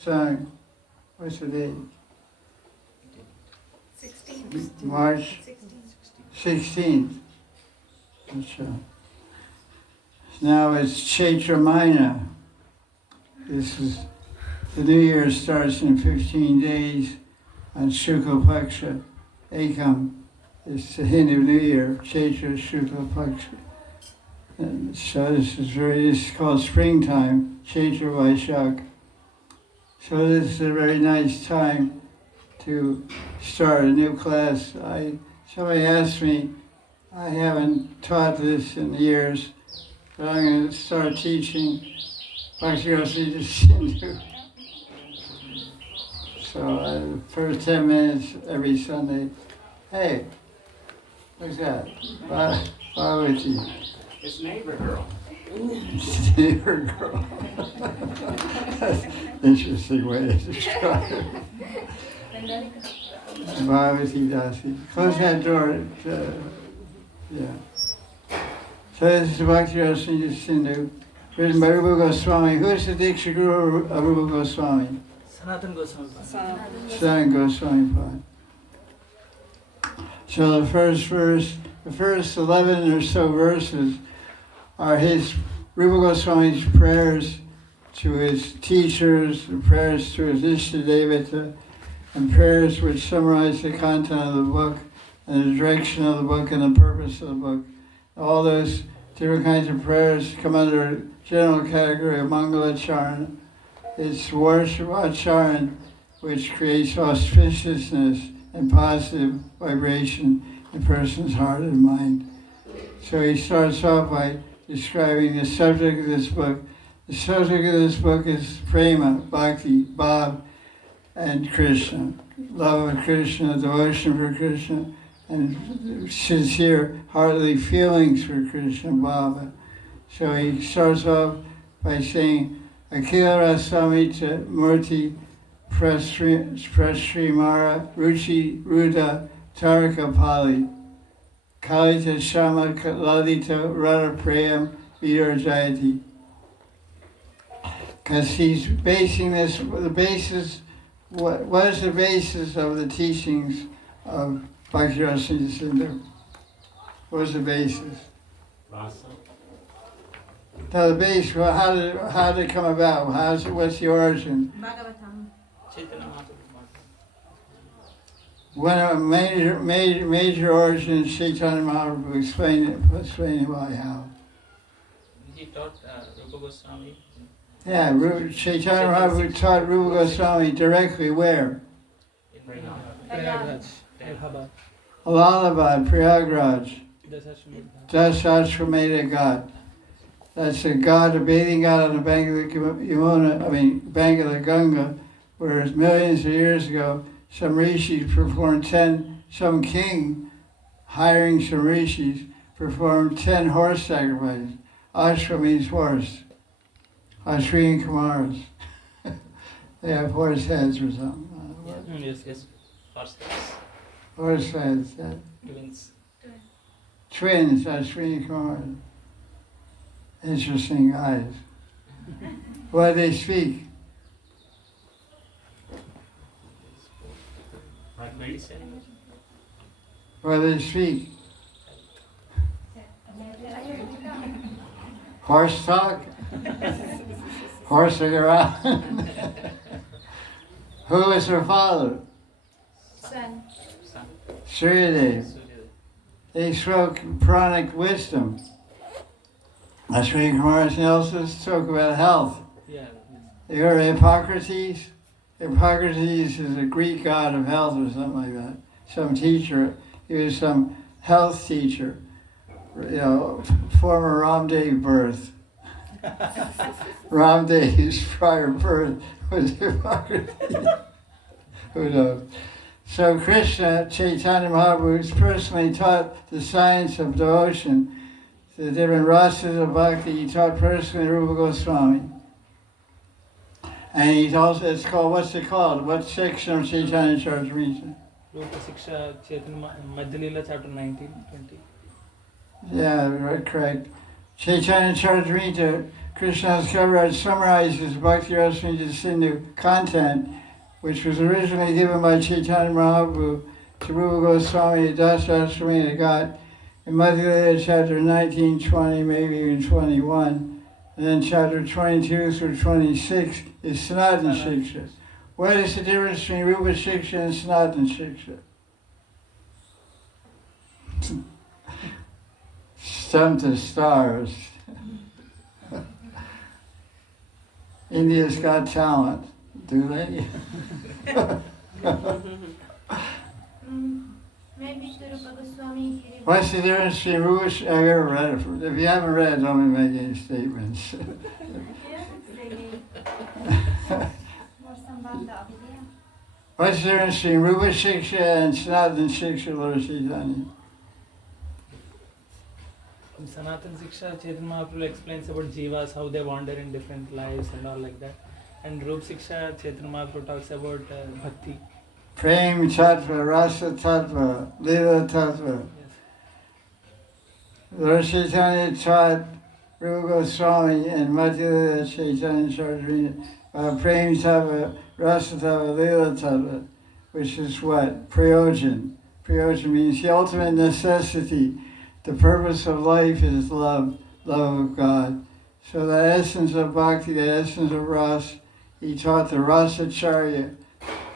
Son, what's the date? 16th. March 16th. Now it's Chaitra Maina. This is, the new year starts in 15 days on Shukla Paksha. Ekam is the Hindu New Year, Chaitra Shukla Paksha. And so this is called springtime, Chaitra Vaishak. So this is a very nice time to start a new class. Somebody asked me, I haven't taught this in years, but I'm going to start teaching Bhakti Rasa Sindhu. So the first 10 minutes every Sunday, hey, what's that? Babaji. It's neighbor girl. Neighbor girl. That's an interesting way to describe it. Bhagavati Dasi. Close that door. Yeah. So this is Bhakti Rasa Sindhu, written by Rupa Goswami. Who is the Diksha Guru of Rupa Goswami? Sanatana Goswami. Sanatana Goswami Pad. So the first 11 or so verses are his Rupa Goswami's prayers to his teachers, and prayers to his Ishtadevata, and prayers which summarize the content of the book, and the direction of the book, and the purpose of the book. All those different kinds of prayers come under a general category of Mangalacharan. It's Varshacharan, which creates auspiciousness and positive vibration in a person's heart and mind. So he starts off by describing the subject of this book. The subject of this book is Prema, Bhakti, Bhav, and Krishna. Love of Krishna, devotion for Krishna, and sincere, heartily feelings for Krishna, Bhava. So he starts off by saying, Akila Rasamita Murti Prasrimara Ruchi Ruda Taraka Pali Kalita Shama Lalita Radha Prayam Vidar Jayati. Because he's basing this, the basis, what is the basis of the teachings of Bhakti Rasa Sindhu? What was the basis? Rasa. Now the base, well, how did it come about? What's the origin? Bhagavatam. When a major origin is Chaitanya Mahaprabhu, explain why, how. He taught Rupa Goswami. Yeah, Chaitanya Mahaprabhu taught Rupa Goswami directly where? Prayagraj. Allahabad, Prayagraj. Dasashwamedha Ghat. That's a god, a bathing god on the bank of the bank of the Ganga, where millions of years ago, some rishis performed some king, hiring some rishis, performed 10 horse sacrifices. Ashwa means horse. Ashri and Kumars. They have horse heads or something. Yes. Horse heads. Horse heads, yeah. Twins, Ashri and Kumars. Interesting guys. What do they speak? Like medicine. What do they speak? Horse talk? Horsing around? Who is her father? Son. Sri Radhe. They spoke pranic wisdom. Ashwini Kumar also spoke about health. Yeah. You heard of Hippocrates? Hippocrates is a Greek god of health or something like that. Some teacher. He was some health teacher. Former Ramdev birth. Ramdev's prior birth was Hippocrates. Who knows? So Krishna, Chaitanya Mahaprabhu, personally taught the science of devotion, the different rasas of bhakti. He taught personally Rupa Goswami. And he's also, it's called, what's it called? What section of Chaitanya Charitamrita? Rupa Siksha, Chaitanya Madhya Leela, chapter 19, 20. Yeah, right, correct. Chaitanya Charitamrita, Krishna's Kaviraj summarizes Bhakti Rasamrita Sindhu content, which was originally given by Chaitanya Mahaprabhu to Rupa Goswami Dasaswamina Ghat in Madhya chapter 19, 20, maybe even 21. And then chapter 22 through 26 is Sanatana Shiksha. What is the difference between Rupa Shiksha and Sanatana Shiksha? Stump the stars. India's got talent, do they? Maybe the Rupa Goswami. What's the difference between Rupa? I've ever read it. If you haven't read it, don't make any statements. What's the difference between Rupa Shiksha and Sanatana Shiksha, Lord Chaitanya? Sanatana Shiksha, Chaitanya Mahaprabhu explains about jivas, how they wander in different lives and all like that. And Rupa Shiksha, Chaitanya Mahaprabhu talks about bhakti. Prem Tattva, Rasa Tattva, Lila Tattva. Yes. Lord Chaitanya taught Rupa Goswami and Madhya Chaitanya Charitamrita Prem Tattva, Rasa Tattva, Lila Tattva, which is what? Prayojan. Prayojan means the ultimate necessity. The purpose of life is love, love of God. So the essence of bhakti, the essence of ras, he taught the rasacharya.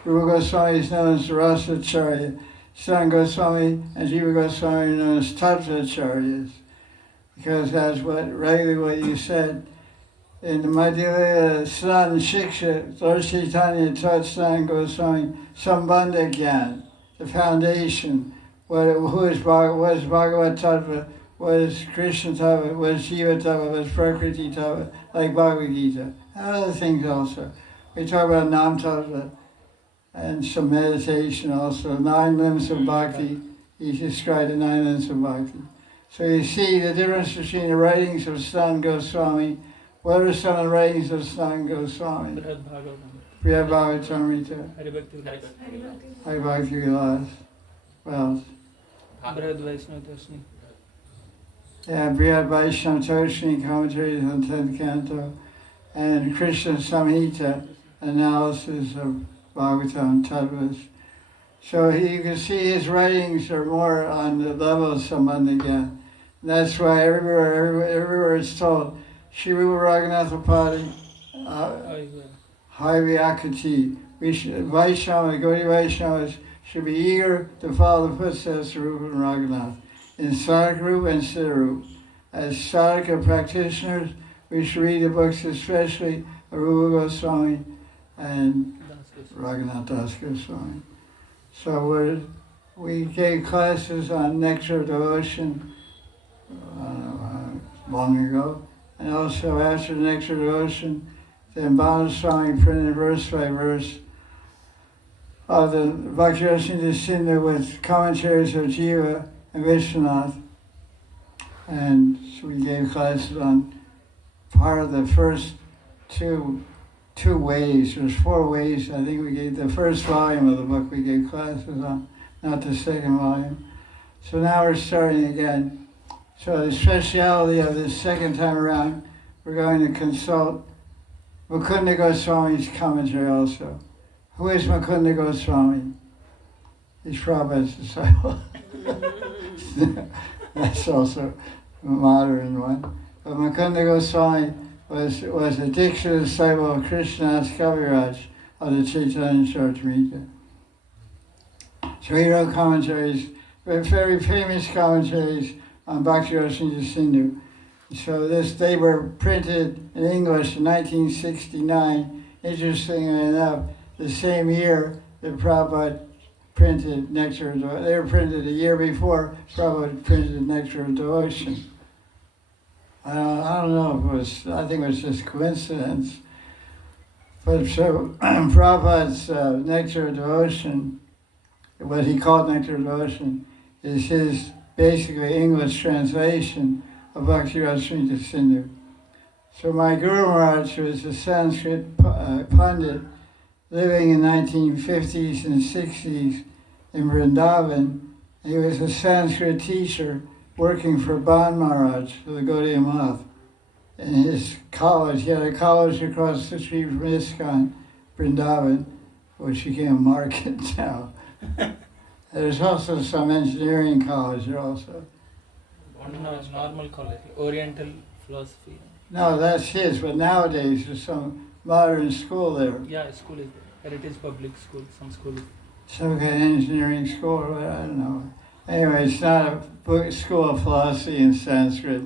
Rupa Goswami is known as the rasacharya. San Goswami and Jiva Goswami are known as tatvacharyas. Because that's regularly what you said. In the Madhya Sanatana Shiksha, Lord Chaitanya taught San Goswami Sambandha Gyan, the foundation. What is Bhagavad Tattva, what is Krishna Tattva, what is Jiva Tattva, what is Prakriti Tattva, like Bhagavad Gita. And other things also. We talk about Nam Tattva and some meditation also. 9 limbs of bhakti. He described the 9 limbs of bhakti. So you see the difference between the writings of San Goswami. What are some of the writings of San Goswami? Brihad Bhagavatamrita, Haribhakti Vilas. Well, yeah, Brihad Vaishnava Toshni, commentaries on 10th canto, and Krishna Samhita, analysis of Bhagavatam Tattvas. So you can see his writings are more on the level of Sambandha Gyan. That's why everywhere it's told, Shri Rupa Raghunatha Padi, Hai Vyakati. Vaishnava, Gaudiya Vaishnavas should be eager to follow the footsteps of Rupa and Raghunath in Sadhaka and Siddha. As Sadhaka practitioners, we should read the books, especially of Rupa Goswami and Raghunath Das Goswami. So we gave classes on Nectar of Devotion long ago, and also after Nectar of Devotion, then Swami printed verse by verse of the Bhakti Rasamrita Sindhu with commentaries of Jiva and Vishwanath. And so we gave classes on part of the first two ways. There's 4 ways. I think we gave the first volume of the book we gave classes on, not the second volume. So now we're starting again. So the speciality of this second time around, we're going to consult Mukunda Goswami's commentary also. Who is Mukunda Goswami? He's Prabhupada's disciple. That's also a modern one. But Mukunda Goswami was a Diksha disciple of Krishna's Kaviraj of the Chaitanya Charitamrita. So he wrote commentaries, very famous commentaries on Bhakti Rasamrita Sindhu. So they were printed in English in 1969. Interestingly enough, the same year that Prabhupada printed Nectar of Devotion. They were printed a year before Prabhupada printed Nectar of Devotion. I don't know if it was, I think it was just coincidence. But so Prabhupada's Nectar of Devotion, what he called Nectar of Devotion, is his basically English translation of Bhakti Rasamrita Sindhu. So my Guru Maharaj, who was a Sanskrit pundit living in 1950s and 60s in Vrindavan, he was a Sanskrit teacher working for Ban Maharaj, for the Gaudiya Math, in his college. He had a college across the street from ISKCON, Vrindavan, which became a market now. There's also some engineering college there also. No, normal college, Oriental philosophy. No, that's his, but nowadays there's some modern school there. Yeah, school is there. Heritage Public School, some school is Some kind of engineering school, or what, I don't know. Anyway, it's not a school of philosophy in Sanskrit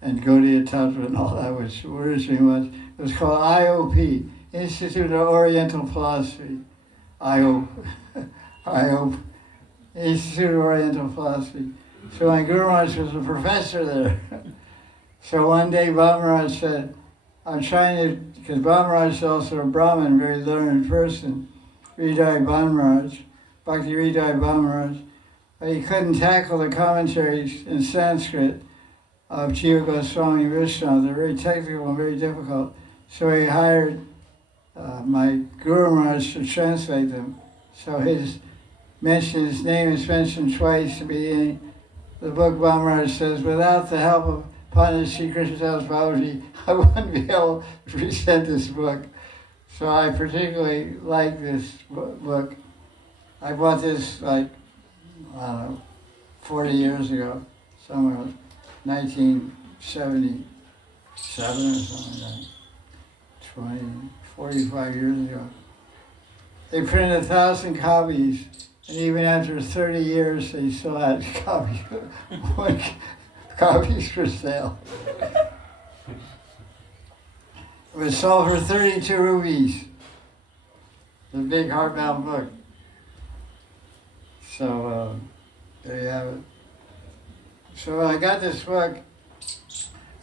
and Gaudiya Tattva and all that, which originally was. It was called IOP, Institute of Oriental Philosophy. IOP, Institute of Oriental Philosophy. So my Guru Maharaj was a professor there. So one day Baba Maharaj said, I'm trying to, because Baba Maharaj is also a Brahmin, very learned person, Hridaya Baba Maharaj, Bhakti Hridaya Baba Maharaj, but he couldn't tackle the commentaries in Sanskrit of Jiva Goswami Vishnu. They're very technical and very difficult. So he hired my Guru Maharaj to translate them. So his name is mentioned twice at the beginning. The book Baba Maharaj says, without the help of Pandit Sri Krishna Bhakti, I wouldn't be able to present this book. So I particularly like this book. I bought this like, I don't know, 40 years ago, somewhere, 1977 or something like that, 45 years ago. They printed 1,000 copies, and even after 30 years, they still had copies for sale. It was sold for 32 rupees. The big hardbound book. So there you have it. So when I got this book,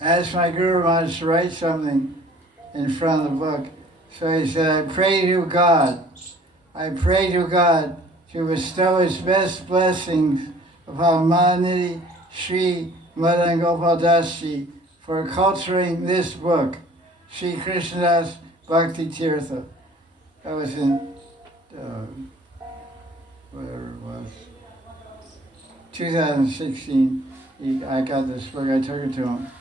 I asked my Guru Maharaj to write something in front of the book. So he said, I pray to God to bestow His best blessings upon Mahanidhi Sri Madan Gopal Dasji for culturing this book, Sri Krishnadas Bhakti Tirtha. That was in, whatever it was, 2016. I got this book, I took it to him.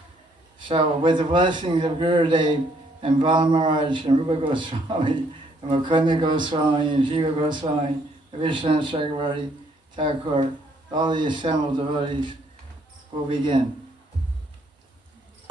So with the blessings of Gurudev and Bala Maharaj and Rupa Goswami and Mukunda Goswami and Jiva Goswami and Vishnu Chakravarti Thakur, all the assembled devotees, will begin.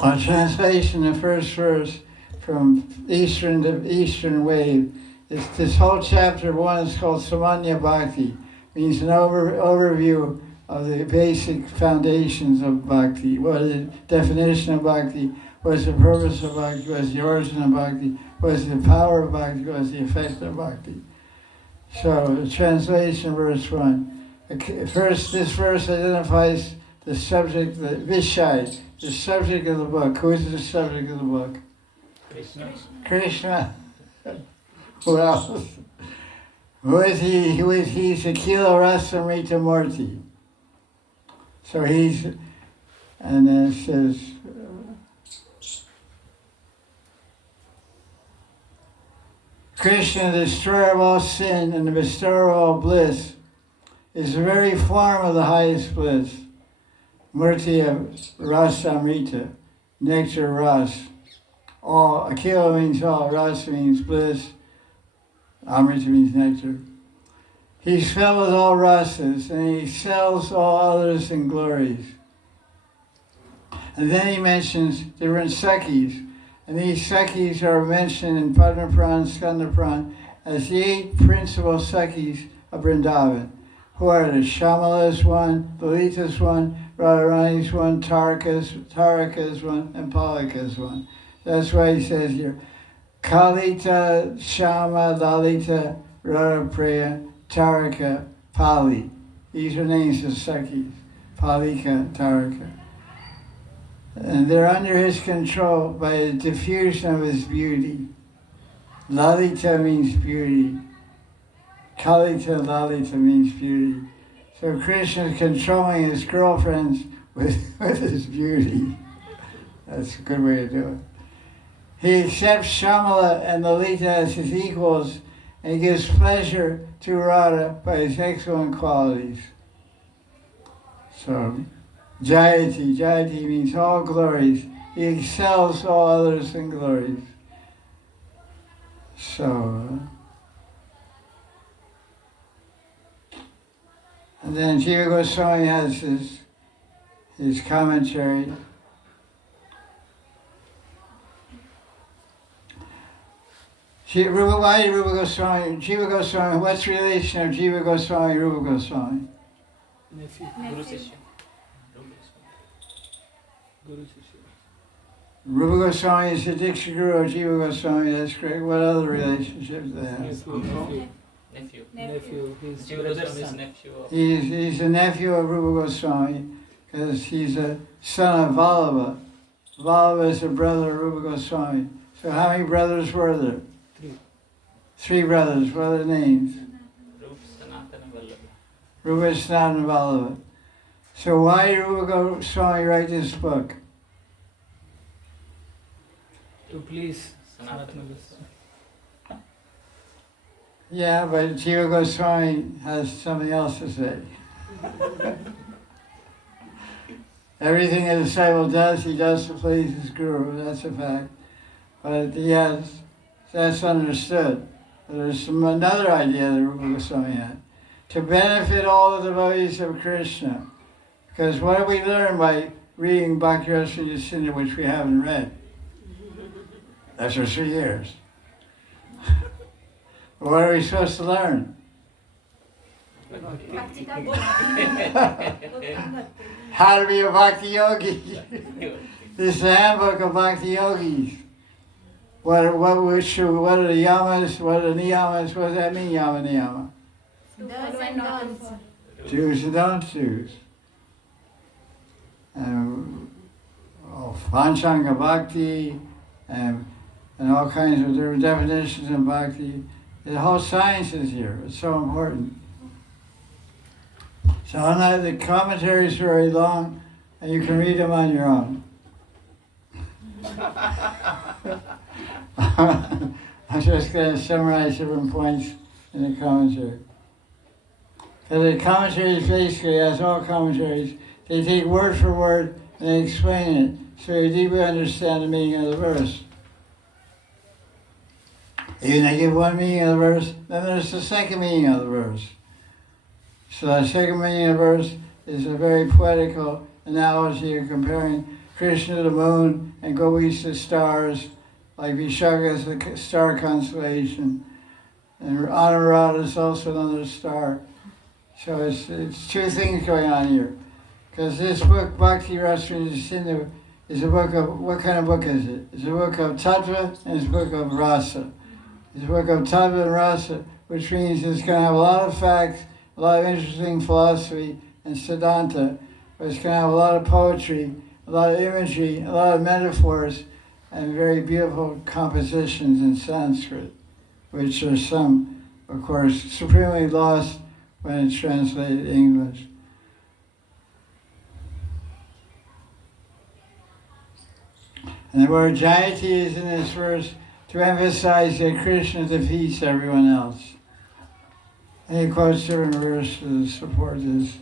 Our translation, the first verse from Eastern to Eastern Wave, is this whole chapter 1 is called Samanya Bhakti, means an overview of the basic foundations of Bhakti. What is the definition of Bhakti? What is the purpose of Bhakti? What is the origin of Bhakti? What is the power of Bhakti? What is the effect of Bhakti? So, the translation, verse 1. First, this verse identifies the subject, the Vishai, the subject of the book. Who is the subject of the book? Krishna. Krishna. Who else? Who is he? Who is he? Sakila Rasamrita Murti. So he's, and then it says, Krishna, the destroyer of all sin and the bestower of all bliss, is the very form of the highest bliss. Murti of Rasamrita, nectar ras. All, Akila means all, rasa means bliss, Amrita means nectar. He's filled with all rasas, and he excels all others in glories. And then he mentions different Sakhis, and these Sakhis are mentioned in Padma Puran, Skanda Puran, as the 8 principal Sakhis of Vrindavan, who are the Shamala's one, Lalita's one, Radharani's one, Taraka's one, and Palika's one. That's why he says here, Kalita, Shama, Lalita, Radhapriya, Taraka, Pali. These are names of Sakhis, Palika, Taraka. And they're under his control by the diffusion of his beauty. Lalita means beauty. Kalita, Lalita means beauty. So Krishna is controlling his girlfriends with his beauty. That's a good way to do it. He accepts Shamala and Lalita as his equals, and he gives pleasure to Radha by his excellent qualities. So, Jayati means all glories, he excels all others in glories. So, and then Jiva Goswami has his commentary. Why Rupa Goswami? Jiva Goswami, what's the relation of Jiva Goswami and Rupa Goswami? Nephew. Guru Sishya. Guru Shishya. Rupa Goswami is the Diksha Guru of Jiva Goswami, that's correct. What other relationships they have? Nephew. Nephew. His Jiva brother's Goswami's son. nephew of He's a nephew of Rupa Goswami because he's a son of Vallabha. Vallabha is a brother of Rupa Goswami. So how many brothers were there? 3. 3 brothers. What are their names? Rup, Sanatana, Vallabha. Rupa, Sanatana, and Vallabha. So why did Rupa Goswami write this book? To please Sanatana. Sanatana Goswami. Yeah, but Jiva Goswami has something else to say. Everything a disciple does, he does to please his guru, that's a fact. But yes, that's understood. But there's another idea that Rupa Goswami had. To benefit all the devotees of Krishna. Because what do we learn by reading Bhakti Rasa Yasinda, which we haven't read? After 3 years. What are we supposed to learn? Bhakti ka How to be a Bhakti Yogi. This is the handbook of Bhakti Yogis. What are the yamas, what are the niyamas, what does that mean, yama niyama? Does and don'ts. Do's and don'ts do's. And Panchanga Bhakti, and all kinds of different definitions of Bhakti. The whole science is here. It's so important. So the commentary is very long, and you can read them on your own. I'm just going to summarize different points in the commentary. Because the commentary is basically, as all commentaries, they take word for word and they explain it, so you deeply understand the meaning of the verse. Even they give one meaning of the verse, then there's the second meaning of the verse. So the second meaning of the verse is a very poetical analogy of comparing Krishna to the moon and gopis to stars, like Vishaka is the star constellation, and Anuradha is also another star. So it's 2 things going on here. Because this book, Bhakti Rasa Yasinda, is a book of, what kind of book is it? It's a book of Tattva and it's a book of Rasa. It's a book of Tattva and Rasa, which means it's going to have a lot of facts, a lot of interesting philosophy and Siddhanta, but it's going to have a lot of poetry, a lot of imagery, a lot of metaphors, and very beautiful compositions in Sanskrit, which are some, of course, supremely lost when it's translated in English. And the word Jayati is in this verse to emphasize that Krishna defeats everyone else. And he quotes different verses to support this.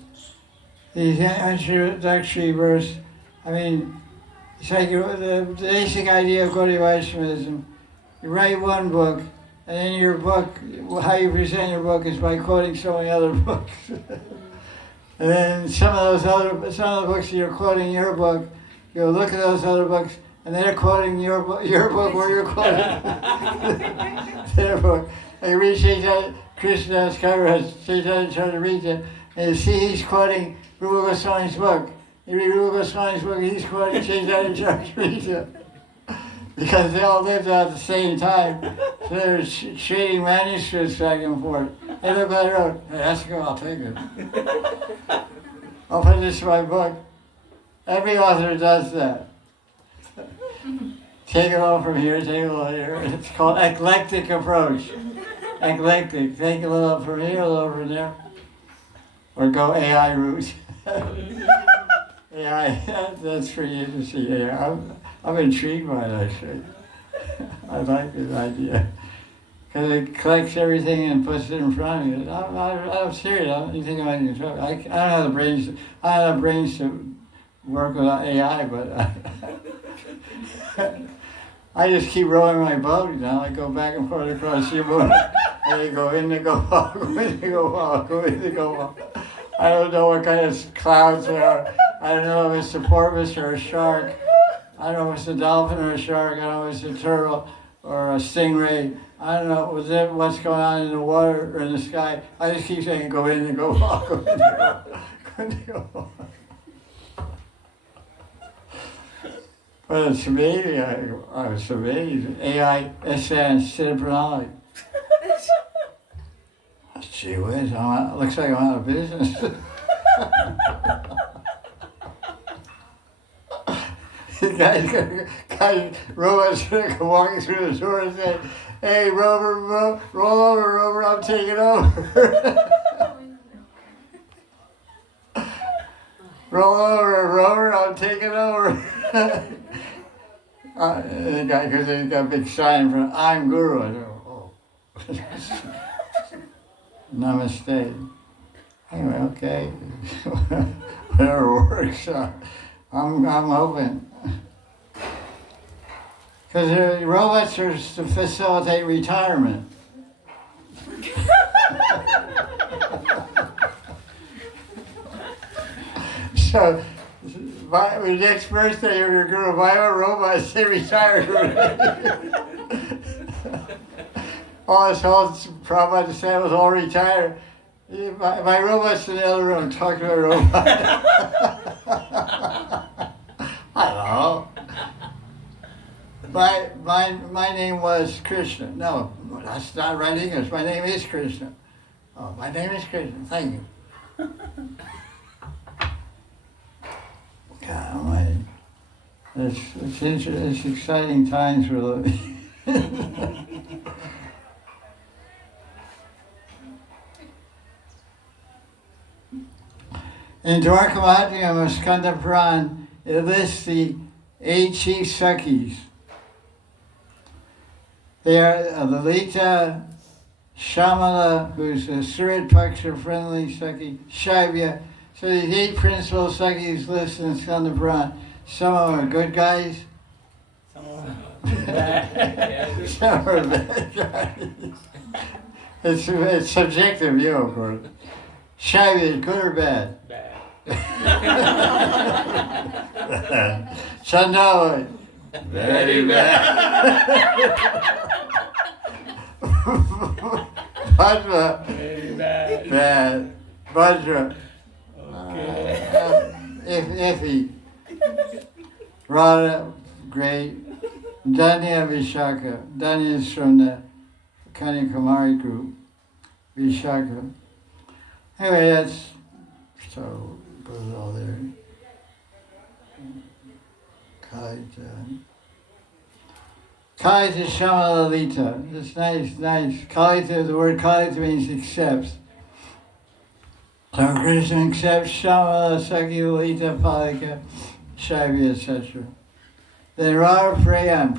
The introductory verse, it's like the basic idea of Gaudiya Vaishnavism. You write one book, and in your book, how you present your book is by quoting so many other books. And then some of the books that you're quoting in your book, you'll look at those other books, and they're quoting your book where you're quoting their book. And you read Chaitanya, Krishna's Kaviraj, Chaitanya Charitamrita, and you see he's quoting Rupa Goswami's book. You read Rupa Goswami's book, he's quoting Chaitanya Charitamrita. Because they all lived out at the same time. So they're trading manuscripts back and forth. Hey, look what I wrote. Hey, that's good, I'll take it. I'll put this in my book. Every author does that. Take it all from here, take it all here. It's called eclectic approach. Eclectic. Take a little from here, a little from there. Or go AI route. AI, that's for you to see. I'm intrigued by it, actually. I like this idea. Because it collects everything and puts it in front of you. I'm serious. I don't think I'm control. I don't have the brains to work without AI, but I just keep rolling my boat now. I go back and forth across the moon. And they go in, they go out, go in, they go out, go in, they go out. I don't know what kind of clouds they are. I don't know if it's a porpoise or a shark. I don't know if it's a dolphin or a shark. I don't know if it's a turtle or a stingray. I don't know what's going on in the water or in the sky. I just keep saying go in and go out, go in and go out, go in and go out. But it's amazing. I was amazed. AI, SN, Sidipranali. Gee whiz, looks like I'm out of business. The guy, robots walking through the door and say, "Hey, Rover, roll over, Rover, I'm taking over." Roll over, Rover, I'm taking over. The guy, because he's got a big sign in front, "I'm Guru." I go, "Oh." Namaste. Anyway, okay. Whatever works. I'm open. Because the robots are to facilitate retirement. So, the next birthday of your guru, buy a robot, say retire. All this whole Prabhupada said was all retired. My robot's in the other room, talk to my robot. Hello. My name was Krishna. No, that's not right English. My name is Krishna. Oh, my name is Krishna. Thank you. God Almighty. It's exciting times we're living. In Dwarkamatyam of Skanda Puran, it lists the 8 chief Sakhis. They are Lalita, Shamala, who's a Surat Paksha friendly Sakhi, Shaivya. So these 8 principal Sakhis listed in Skanda Puran. Some of them are good guys. Some of them are bad. Some are bad guys. It's subjective view, of course. Shaivya is good or bad? Bad. Chandala, very bad. Vajra, Very bad. bad. Vajra, Okay. iffy. Radha, great. Danya Vishaka. Danya is from the Kanyakumari group. Vishaka. Anyway, that's so goes all there. Kalita Shamalalita. That's nice. Kalita, the word Kalita means accepts. So Krishna accepts Shamala, Sakhi, Lalita, Palika, Shaivya, etc. Then Radha Prayan.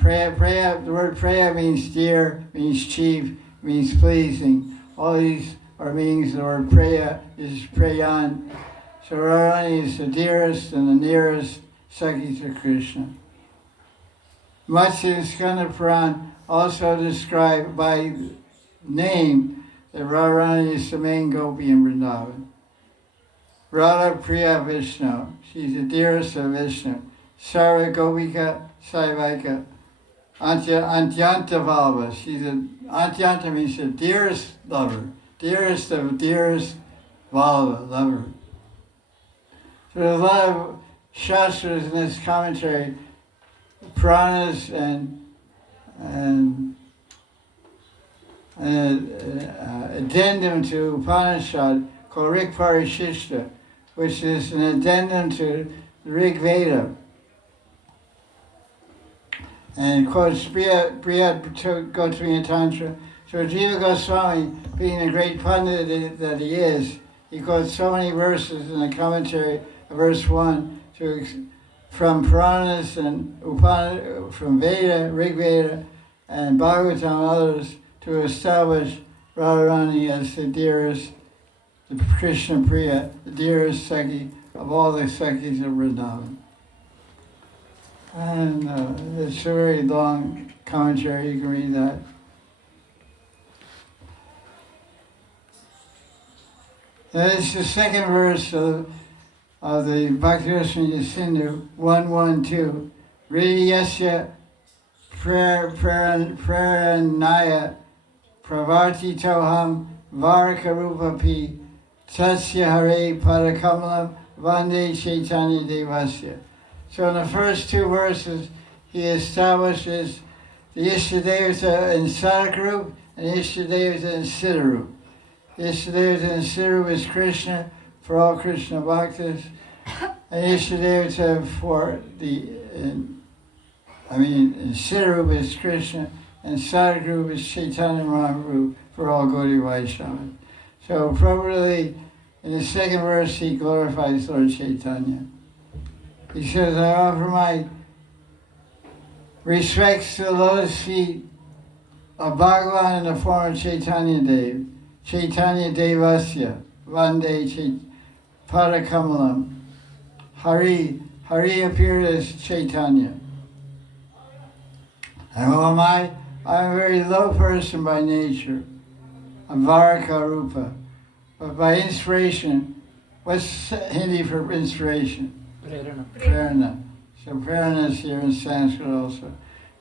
The word Praya means dear, means chief, means pleasing. All these are meanings of the word Praya is Prayan. So Radharani is the dearest and the nearest Sakhi to Krishna. Matsya and Skanda Puran also describe by name that Radharani is the main gopi in Vrindavan. Radha Priya Vishnu, she's the dearest of Vishnu. Sarva Gopika Saivaka. Antyanta Valva, she's Antyanta means the dearest lover. Dearest of dearest Valva, lover. So there's a lot of shastras in this commentary, Puranas and addendum to Upanishad called Rig Parishishta, which is an addendum to the Rig Veda. And quotes Brihad Gotamiya Tantra. So Jiva Goswami, being the great pundit that he is, he quotes so many verses in the commentary of verse 1 from Puranas and from Veda, Rig Veda, and Bhagavatam and others to establish Radharani as the dearest, the Krishna Priya, the dearest Sakhi of all the Sakhis of Vrindavan. And it's a very long commentary, you can read that. And it's the second verse of the Bhakti Rasamrita Sindhu, 112. Hridayasya praranaya pravarti toham varakarupapi tasya hare parakamalam vande chaitanya devasya. So in the first two verses, he establishes the Ishtadevata in Sadhakarup and Ishtadevata in Siddharup. Ishtadevata in Siddharup is Krishna for all Krishna Bhaktas, and Ishtadevata for in Siddharup is Krishna, and Sadhakarup is Chaitanya Mahaprabhu for all Gaudiya Vaishnavas. So probably in the second verse he glorifies Lord Chaitanya. He says, I offer my respects to the lotus feet of Bhagavan in the form of Chaitanya Dev, Chaitanya Devasya, Vande Parakamalam. Hari appeared as Chaitanya. And who am I? I'm a very low person by nature. I'm Varaka Rupa. But by inspiration, what's Hindi for inspiration? Prerana. Prerana. So prerana is here in Sanskrit also.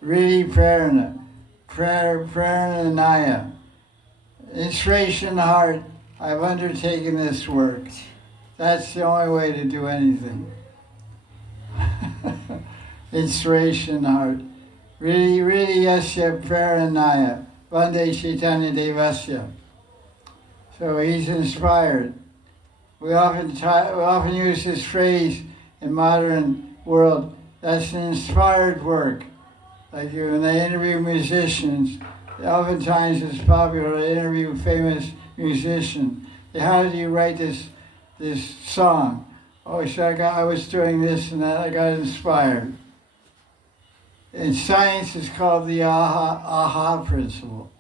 Really prerana. Preranaya. Inspiration in the heart. I've undertaken this work. That's the only way to do anything. Inspiration in the heart. Really yasya preranaya. Vande Chaitanya Devasya. So he's inspired. We often use this phrase in modern world. That's an inspired work. Like when they interview musicians, oftentimes it's popular to interview famous musicians. How did you write this song? Oh, so I was doing this and that. I got inspired. In science, it's called the aha principle.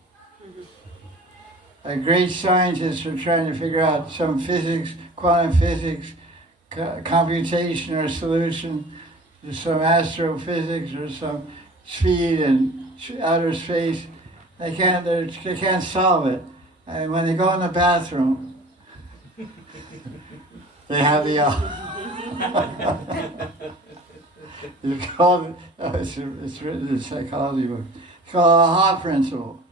Great scientists are trying to figure out some physics, quantum physics, computation or solution to some astrophysics or some speed and outer space. They can't solve it. And when they go in the bathroom, they have the it's called, it's written in a psychology book. It's called aha principle.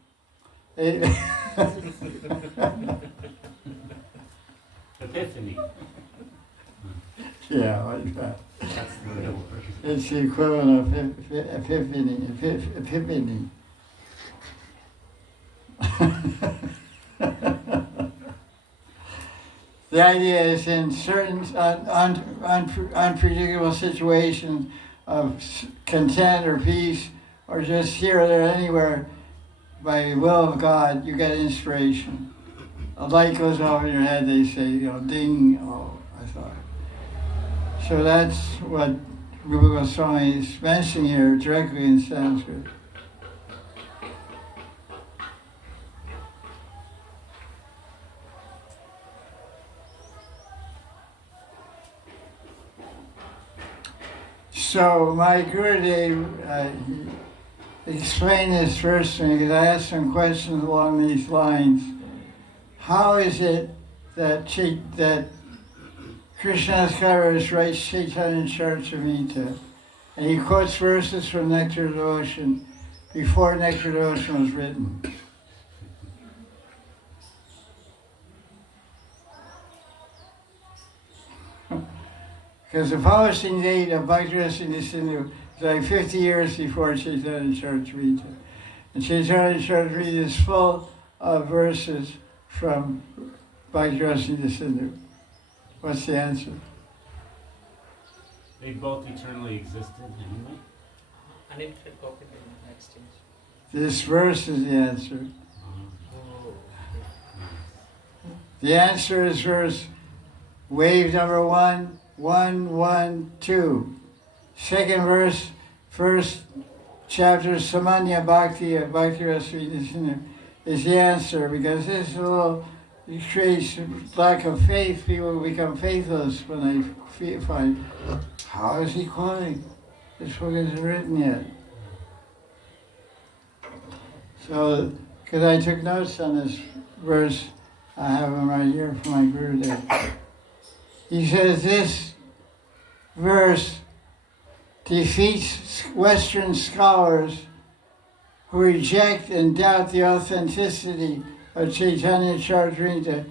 Epiphany. Yeah, like that. That's the real word. It's the equivalent of epiphany. The idea is in certain unpredictable situations of content or peace, or just here or there, anywhere, by the will of God, you get inspiration. A light goes off in your head, they say, ding, oh, I thought. So that's what Rupa Goswami is mentioning here directly in Sanskrit. So my Gurudev explained this verse to me because I asked some questions along these lines. How is it that Krishnadas Kairas writes Chaitanya Charitamrita, and he quotes verses from Nectar of Devotion before Nectar of Devotion was written? Because the publishing date of Bhakti Rasamrita Sindhu is like 50 years before Chaitanya Charitamrita. And Chaitanya Charitamrita is full of verses from Bhakti Rasamrita Sindhu. What's the answer? They both eternally existed anyway. Unlimited copy in exchange. This verse is the answer. Oh. The answer is verse wave number 112. Second verse, first chapter, Samanya Bhakti of Bhakti Rasamrita Sindhu is the answer, because this is it creates lack of faith. People become faithless when they find, how is he quoting? This book isn't written yet. So, because I took notes on this verse, I have them right here for my Gurudev. He says this verse defeats Western scholars who reject and doubt the authenticity of Chaitanya Charitamrita,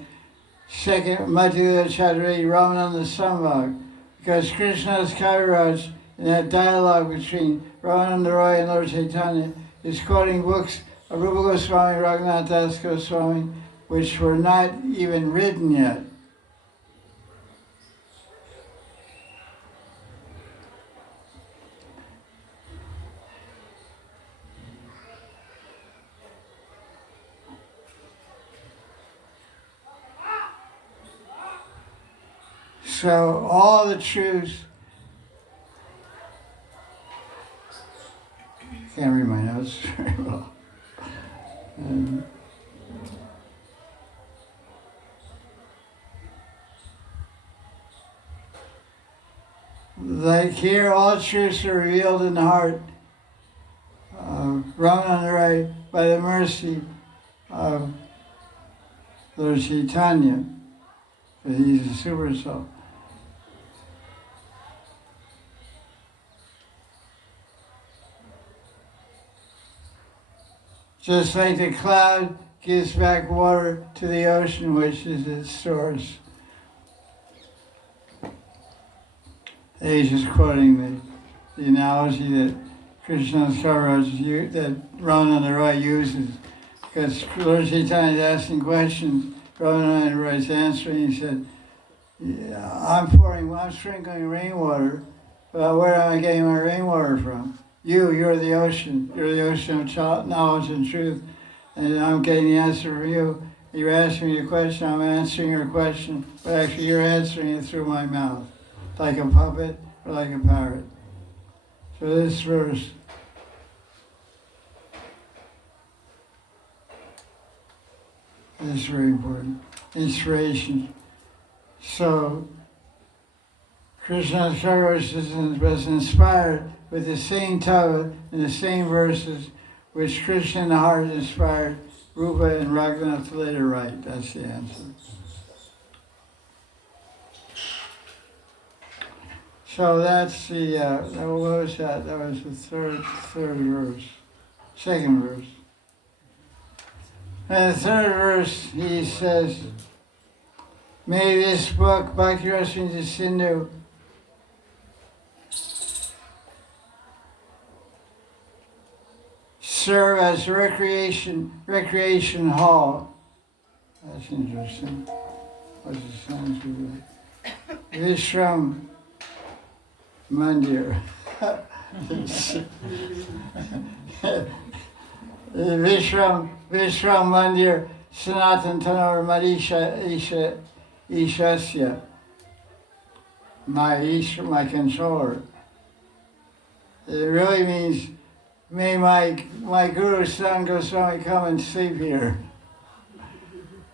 second Madhya Chaturvedi Ramananda Sambhag, because Krishna's Kaviraj in that dialogue between Ramananda Roy and Lord Chaitanya is quoting books of Rupa Goswami, Raghunath Das Goswami, which were not even written yet. So all the truths, can't read my notes very well. Like here, all truths are revealed in the heart of Ramananda Rai by the mercy of Lord Chaitanya, because he's a super soul. Just like the cloud gives back water to the ocean, which is its source. He's just quoting the analogy that Krishna's Kaviraj, that Ramananda Roy uses. Because Lord Chaitanya is asking questions, Ramananda Roy is answering. He said, yeah, I'm sprinkling rainwater, but where am I getting my rainwater from? You're the ocean. You're the ocean of knowledge and truth. And I'm getting the answer from you. You're asking me a question, I'm answering your question, but actually you're answering it through my mouth, like a puppet or like a parrot. So this verse is very important. Inspiration. So Krishna's Kaviraj was inspired with the same tava and the same verses which Krishna in the heart inspired Rupa and Raghunath to later write. That's the answer. So that's the, what was that? That was the third verse, second verse. And the third verse, he says, may this book, Bhakti Rasamrita Sindhu, serve as a recreation hall. That's interesting. What's the Sanskrit? Vishram Mandir. Vishram Mandir Sanatan Tanor Marisha Ishasya. My controller. It really means, may my Guru's son Goswami come and sleep here.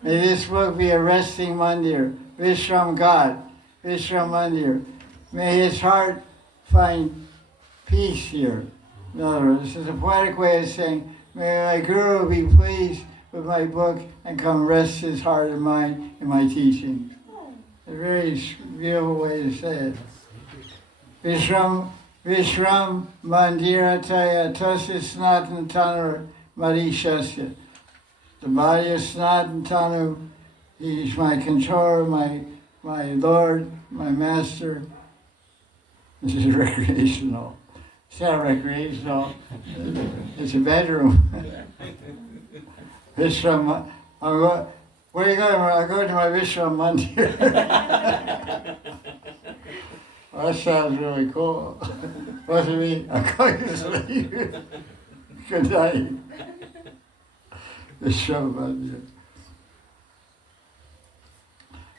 May this book be a resting mandir, Vishram God, Vishram Mandir. May his heart find peace here. In other words, this is a poetic way of saying, may my Guru be pleased with my book and come rest his heart and mind in my teaching. A very beautiful way to say it. Vishram Mandirataya Tasya Sanatan Tanu Marishasya. The body of Sanatan Tanu, he's my controller, my Lord, my master. This is recreational. It's not recreational. It's a bedroom. Vishram, where are you going? I'll go to my Vishram Mandir. Well, that sounds really cool. What do you mean? I'm going to sleep. Good night. Vishram Mandir.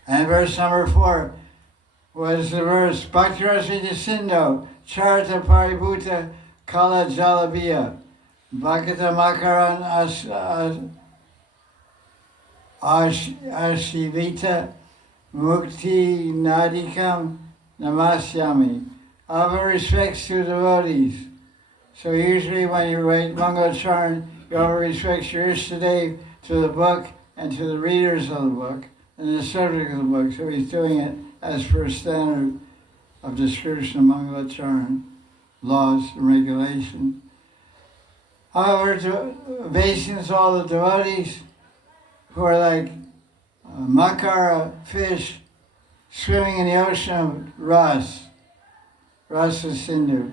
And verse number 4 was the verse, Bhakti Rasamrita Sindhu, Charita Paribhuta Kala Jalabhiya, Bhakata Makaran Ashivita Mukti Nadikam Namasyami, All the respects to devotees. So usually when you write Mangacharan, you offer respects to your Ishtadev, to the book, and to the readers of the book, and the subject of the book. So he's doing it as per standard of description of Mangacharan, laws and regulations. However, obeisance to all the devotees who are like makara fish swimming in the ocean of rasa sindhu.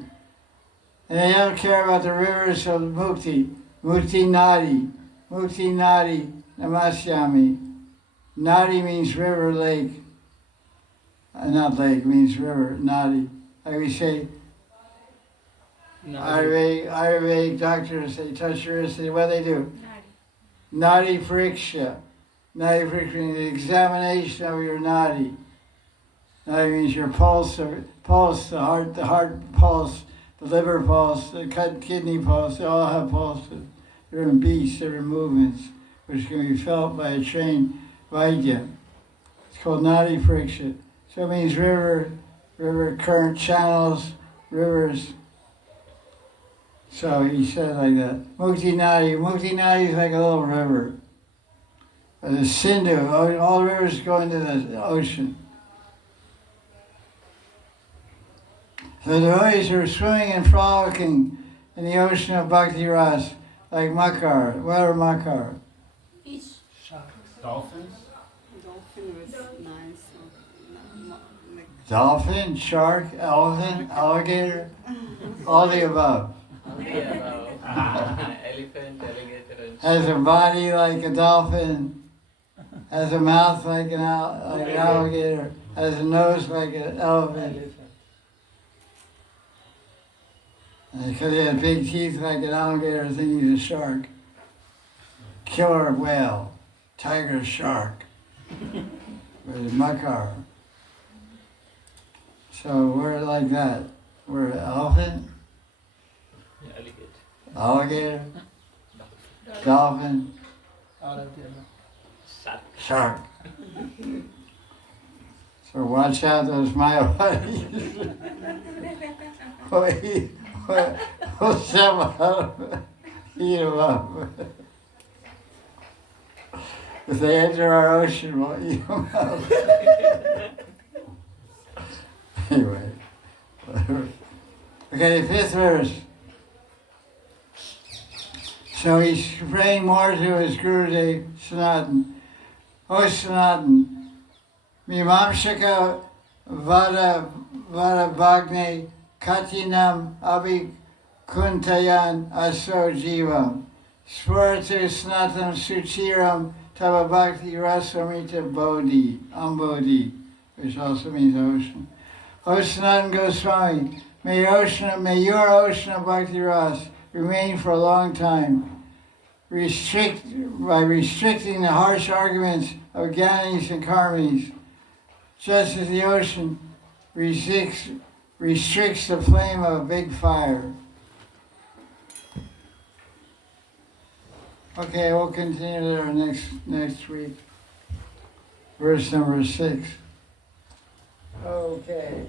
And they don't care about the rivers of mukti, mukti nadi, namasyami. Nadi means river, lake. Not lake, means river, nadi. Like we say, Ayurvedic doctors, they touch your wrist, what do they do? Nadi pariksha. Nadi pariksha means the examination of your nadi. Nadi means your pulse, the heart pulse, the liver pulse, the kidney pulse, they all have pulses. Different beats, different movements, which can be felt by a trained Vaidya. It's called Nadi Pariksha. So it means river current channels, rivers. So he said like that. Mukti Nadi is like a little river. But the Sindhu, all rivers go into the ocean. So the devotees are swimming and frolicking in the ocean of Bhakti Ras, like Makar. What are Makar? Fish. Dolphins? Dolphin was nice. Dolphin, shark, elephant, alligator, all the above. Elephant, alligator, and Has a body like a dolphin, has a mouth like an alligator, has a nose like an elephant. And because he has big teeth like an alligator, I think he's a shark. Killer whale, tiger shark, with makar. So we're like that. We're elephant, alligator, dolphin, All of the above. shark. So watch out those Mayavadis. We'll step out, eat them up. If they enter our ocean, we'll eat them up. Anyway. Okay, the fifth verse. So he's praying more to his Gurudev, Sanatan. O Sanatan, Mimamsaka Vada Bhagne Katinam Abhikuntayan Aso Jivam Swaratu Sanatam Suchiram Tava Bhakti Rasamita Bodhi, Ambodhi, which also means ocean. O Sanatan Goswami, may your ocean of Bhakti Ras remain for a long time. By restricting the harsh arguments of Gyanis and Karmis, just as the ocean restricts the flame of a big fire. Okay, we'll continue there next week. Verse number 6. Okay.